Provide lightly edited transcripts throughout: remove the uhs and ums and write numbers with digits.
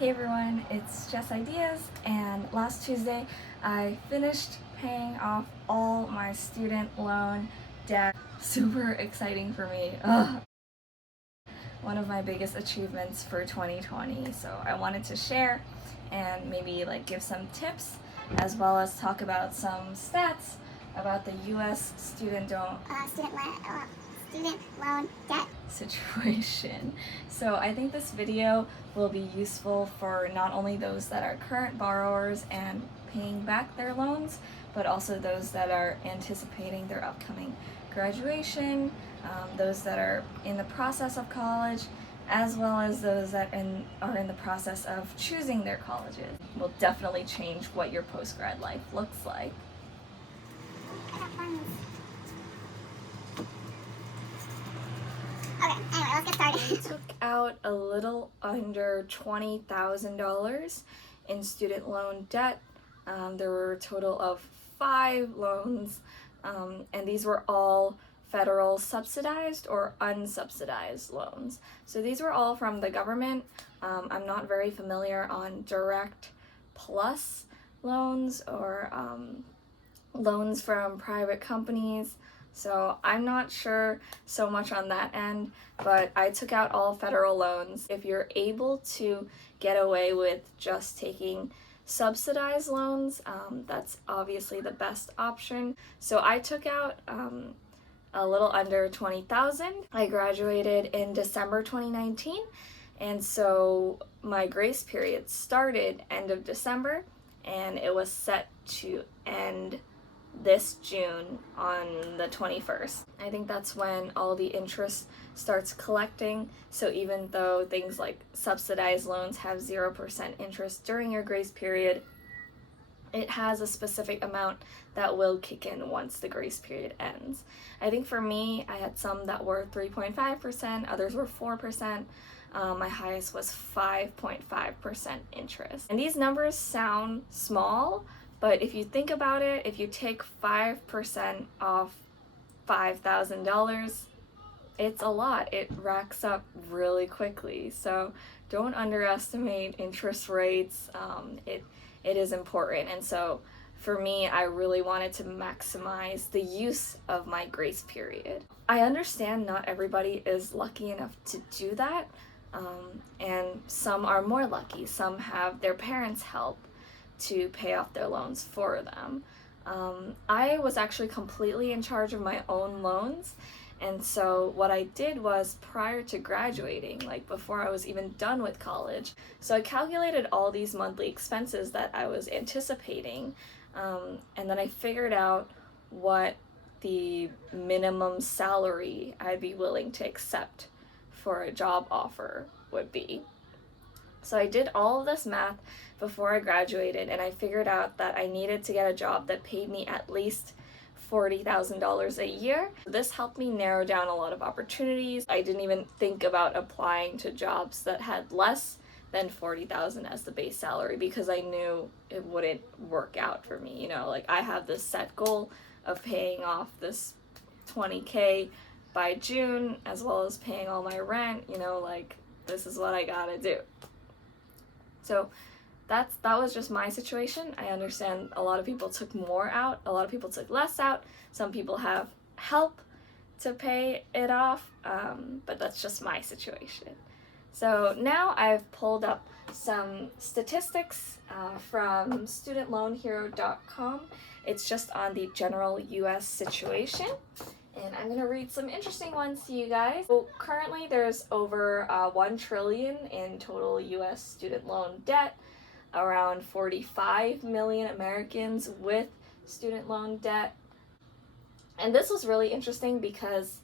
Hey everyone, it's Jess Ideas, and last Tuesday I finished paying off all my student loan debt. Super exciting for me. Ugh. One of my biggest achievements for 2020, so I wanted to share and maybe give some tips as well as talk about some stats about the US student loan debt situation. So I think this video will be useful for not only those that are current borrowers and paying back their loans, but also those that are anticipating their upcoming graduation, those that are in the process of college, as well as those that are in the process of choosing their colleges. Will definitely change what your post-grad life looks like. Okay, anyway, let's get started. I took out a little under $20,000 in student loan debt. There were a total of 5 loans, and these were all federal subsidized or unsubsidized loans. So these were all from the government. I'm not very familiar on direct plus loans or loans from private companies. So I'm not sure so much on that end, but I took out all federal loans. If you're able to get away with just taking subsidized loans, that's obviously the best option. So I took out a little under $20,000. I graduated in December 2019, and so my grace period started end of December, and it was set to end this June on the 21st. I think that's when all the interest starts collecting. So even though things like subsidized loans have 0% interest during your grace period, it has a specific amount that will kick in once the grace period ends. I think for me, I had some that were 3.5%, others were 4%. My highest was 5.5% interest. And these numbers sound small, but if you think about it, if you take 5% off $5,000, it's a lot. It racks up really quickly. So don't underestimate interest rates. It is important. And so for me, I really wanted to maximize the use of my grace period. I understand not everybody is lucky enough to do that. And some are more lucky. Some have their parents help to pay off their loans for them. I was actually completely in charge of my own loans, and so what I did was, prior to graduating, before I was even done with college, so I calculated all these monthly expenses that I was anticipating, and then I figured out what the minimum salary I'd be willing to accept for a job offer would be. So I did all of this math before I graduated, and I figured out that I needed to get a job that paid me at least $40,000 a year. This helped me narrow down a lot of opportunities. I didn't even think about applying to jobs that had less than $40,000 as the base salary because I knew it wouldn't work out for me. I have this set goal of paying off this $20K by June, as well as paying all my rent. This is what I gotta do. So that was just my situation. I understand a lot of people took more out, a lot of people took less out, some people have help to pay it off, but that's just my situation. So now I've pulled up some statistics from studentloanhero.com. It's just on the general US situation. And I'm going to read some interesting ones to you guys. So currently there's over $1 trillion in total US student loan debt, around 45 million Americans with student loan debt. And this was really interesting because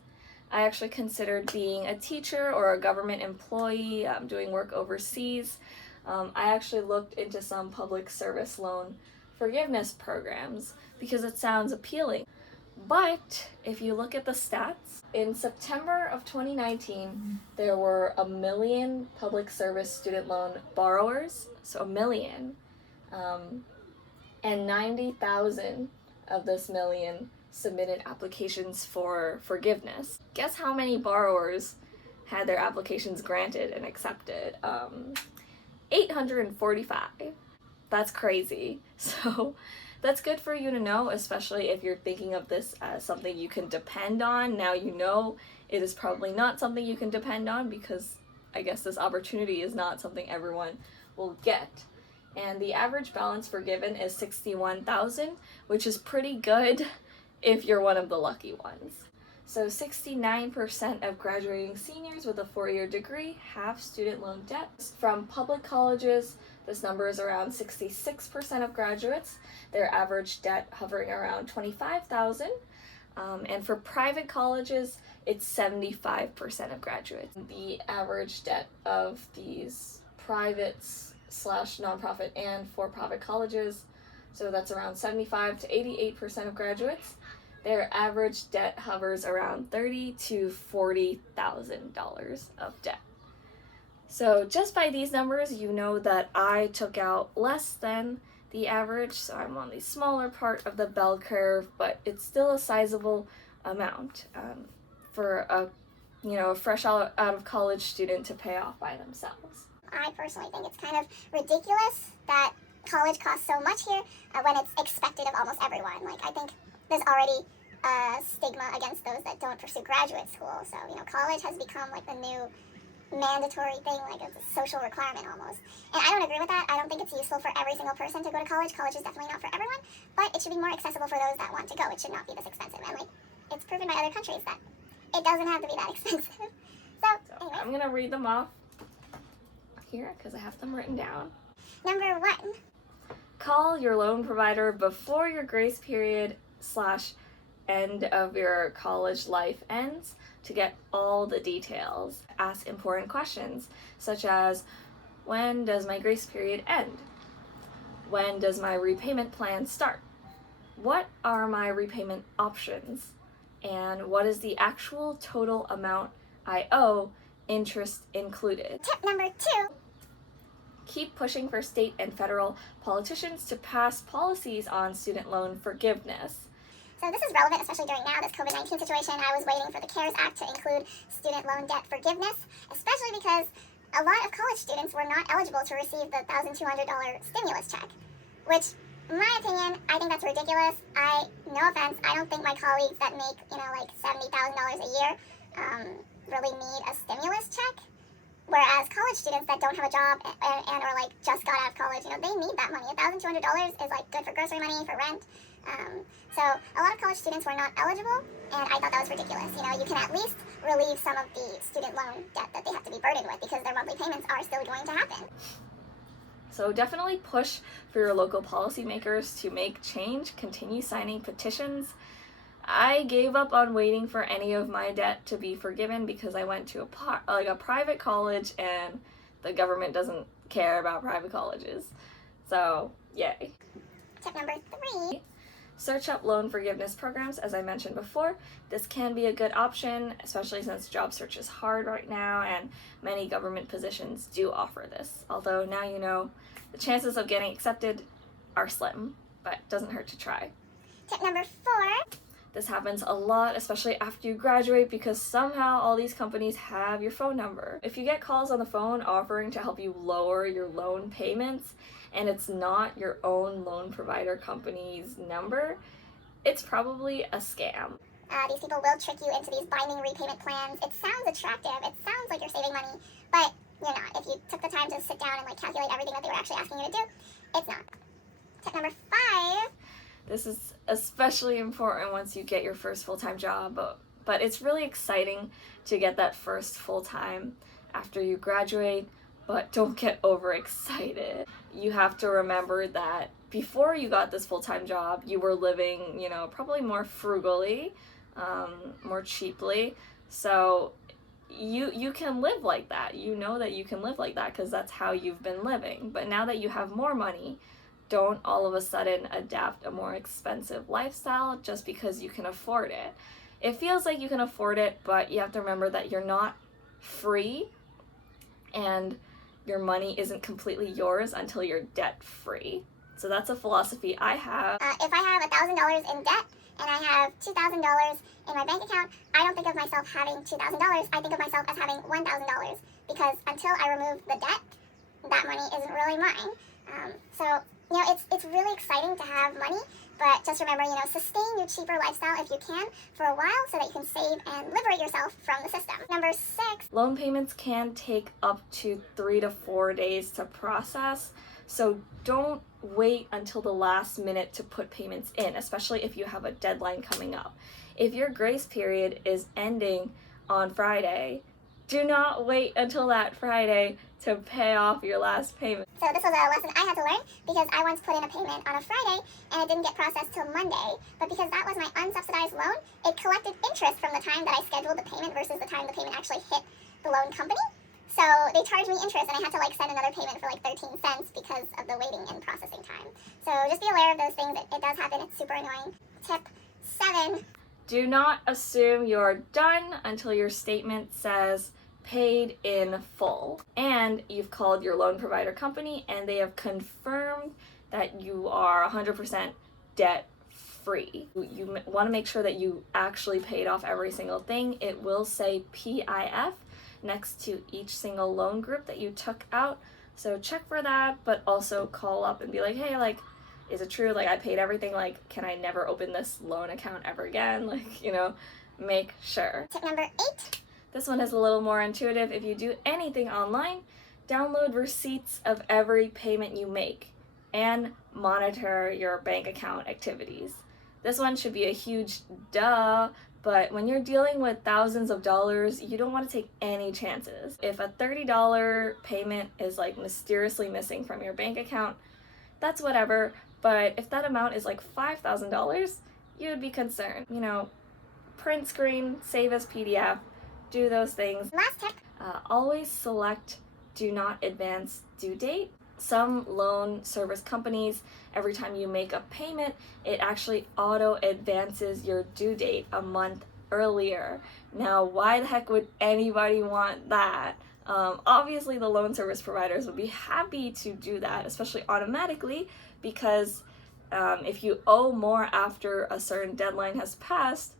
I actually considered being a teacher or a government employee, doing work overseas. I actually looked into some public service loan forgiveness programs because it sounds appealing. But if you look at the stats, in September of 2019, there were 1 million public service student loan borrowers, so 1 million, and 90,000 of this million submitted applications for forgiveness. Guess how many borrowers had their applications granted and accepted? $845. That's crazy. So that's good for you to know, especially if you're thinking of this as something you can depend on. Now you know it is probably not something you can depend on, because I guess this opportunity is not something everyone will get. And the average balance forgiven is $61,000, which is pretty good if you're one of the lucky ones. So 69% of graduating seniors with a 4-year degree have student loan debt. From public colleges, this number is around 66% of graduates, their average debt hovering around $25,000. And for private colleges, it's 75% of graduates. The average debt of these privates / nonprofit and for-profit colleges, so that's around 75 to 88% of graduates, their average debt hovers around $30,000 to $40,000 of debt. So just by these numbers, you know that I took out less than the average, so I'm on the smaller part of the bell curve, but it's still a sizable amount for a fresh out of college student to pay off by themselves. I personally think it's kind of ridiculous that college costs so much here when it's expected of almost everyone. Like, I think there's already a stigma against those that don't pursue graduate school. So, college has become like the new mandatory thing, like it's a social requirement almost. And I don't agree with that. I don't think it's useful for every single person to go to college. College is definitely not for everyone, but it should be more accessible for those that want to go. It should not be this expensive. And it's proven by other countries that it doesn't have to be that expensive. So anyway. I'm going to read them off here because I have them written down. Number 1. Call your loan provider before your grace period / end of your college life ends to get all the details. Ask important questions such as, when does my grace period end? When does my repayment plan start? What are my repayment options? And what is the actual total amount I owe, interest included? Tip number 2. Keep pushing for state and federal politicians to pass policies on student loan forgiveness. So this is relevant, especially during now, this COVID-19 situation. I was waiting for the CARES Act to include student loan debt forgiveness, especially because a lot of college students were not eligible to receive the $1,200 stimulus check, which, in my opinion, I think that's ridiculous. No offense, I don't think my colleagues that make, like $70,000 a year really need a stimulus check. Whereas college students that don't have a job and or just got out of college, they need that money. $1,200 is good for grocery money, for rent. So a lot of college students were not eligible, and I thought that was ridiculous. You can at least relieve some of the student loan debt that they have to be burdened with because their monthly payments are still going to happen. So definitely push for your local policymakers to make change. Continue signing petitions. I gave up on waiting for any of my debt to be forgiven because I went to a private college, and the government doesn't care about private colleges. So, yay. Tip number 3. Search up loan forgiveness programs, as I mentioned before. This can be a good option, especially since job search is hard right now, and many government positions do offer this. Although now you know the chances of getting accepted are slim, but doesn't hurt to try. Tip number 4. This happens a lot, especially after you graduate, because somehow all these companies have your phone number. If you get calls on the phone offering to help you lower your loan payments, and it's not your own loan provider company's number, it's probably a scam. These people will trick you into these binding repayment plans. It sounds attractive. It sounds like you're saving money, but you're not. If you took the time to sit down and calculate everything that they were actually asking you to do, it's not. Tip number 5. This is especially important once you get your first full-time job, but it's really exciting to get that first full-time after you graduate, but don't get overexcited. You have to remember that before you got this full-time job, you were living, probably more frugally, more cheaply, so you can live like that. You know that you can live like that because that's how you've been living. But now that you have more money, don't all of a sudden adapt a more expensive lifestyle just because you can afford it. It feels like you can afford it, but you have to remember that you're not free, and your money isn't completely yours until you're debt-free. So that's a philosophy I have. If I have $1,000 in debt and I have $2,000 in my bank account, I don't think of myself having $2,000. I think of myself as having $1,000, because until I remove the debt, that money isn't really mine. So, you know, it's really exciting to have money, but just remember, you know, sustain your cheaper lifestyle if you can for a while so that you can save and liberate yourself from the system. Number 6. Loan payments can take up to 3 to 4 days to process, so don't wait until the last minute to put payments in, especially if you have a deadline coming up. If your grace period is ending on Friday, do not wait until that Friday to pay off your last payment. So this was a lesson I had to learn because I once put in a payment on a Friday and it didn't get processed till Monday. But because that was my unsubsidized loan, it collected interest from the time that I scheduled the payment versus the time the payment actually hit the loan company. So they charged me interest and I had to send another payment for 13 cents because of the waiting and processing time. So just be aware of those things. It does happen. It's super annoying. Tip 7. Do not assume you're done until your statement says paid in full and you've called your loan provider company and they have confirmed that you are 100% debt free. You want to make sure that you actually paid off every single thing. It will say PIF next to each single loan group that you took out, so check for that, but also call up and be like, hey, is it true, I paid everything, can I never open this loan account ever again? Make sure. Tip number 8. This one is a little more intuitive. If you do anything online, download receipts of every payment you make and monitor your bank account activities. This one should be a huge duh, but when you're dealing with thousands of dollars, you don't want to take any chances. If a $30 payment is mysteriously missing from your bank account, that's whatever, but if that amount is $5,000, you would be concerned. Print screen, save as PDF, do those things. Last tip. Always select do not advance due date. Some loan service companies, every time you make a payment, it actually auto advances your due date a month earlier. Now, why the heck would anybody want that? Obviously, the loan service providers would be happy to do that, especially automatically, because if you owe more after a certain deadline has passed,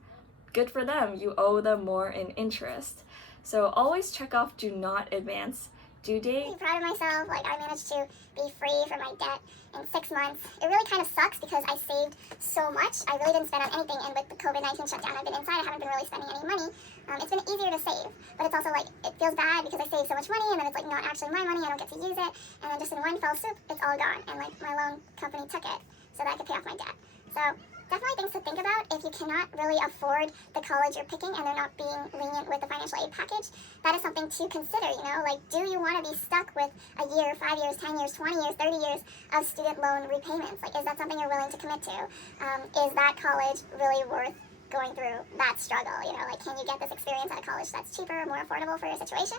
good for them, you owe them more in interest. So always check off do not advance due date. I'm proud of myself. I managed to be free from my debt in 6 months. It really kind of sucks because I saved so much. I really didn't spend on anything, and with the COVID-19 shutdown, I've been inside. I haven't been really spending any money. It's been easier to save, but it's also it feels bad because I saved so much money and then it's not actually my money. I don't get to use it, and then just in one fell swoop, it's all gone, and my loan company took it so that I could pay off my debt. So definitely things to think about. If you cannot really afford the college you're picking and they're not being lenient with the financial aid package, that is something to consider, do you want to be stuck with a year, 5 years, 10 years, 20 years, 30 years of student loan repayments? Is that something you're willing to commit to? Is that college really worth going through that struggle? Can you get this experience at a college that's cheaper, more affordable for your situation?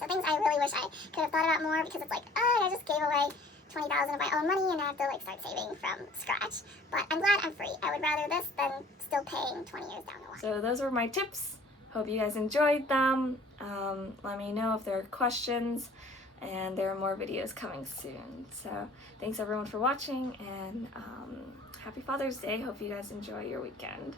So things I really wish I could have thought about more because it's I just gave away $20,000 of my own money and I have to start saving from scratch. But I'm glad I'm free. I would rather this than still paying 20 years down the line. So those were my tips. Hope you guys enjoyed them. Let me know if there are questions, and there are more videos coming soon. So thanks everyone for watching, and happy Father's Day. Hope you guys enjoy your weekend.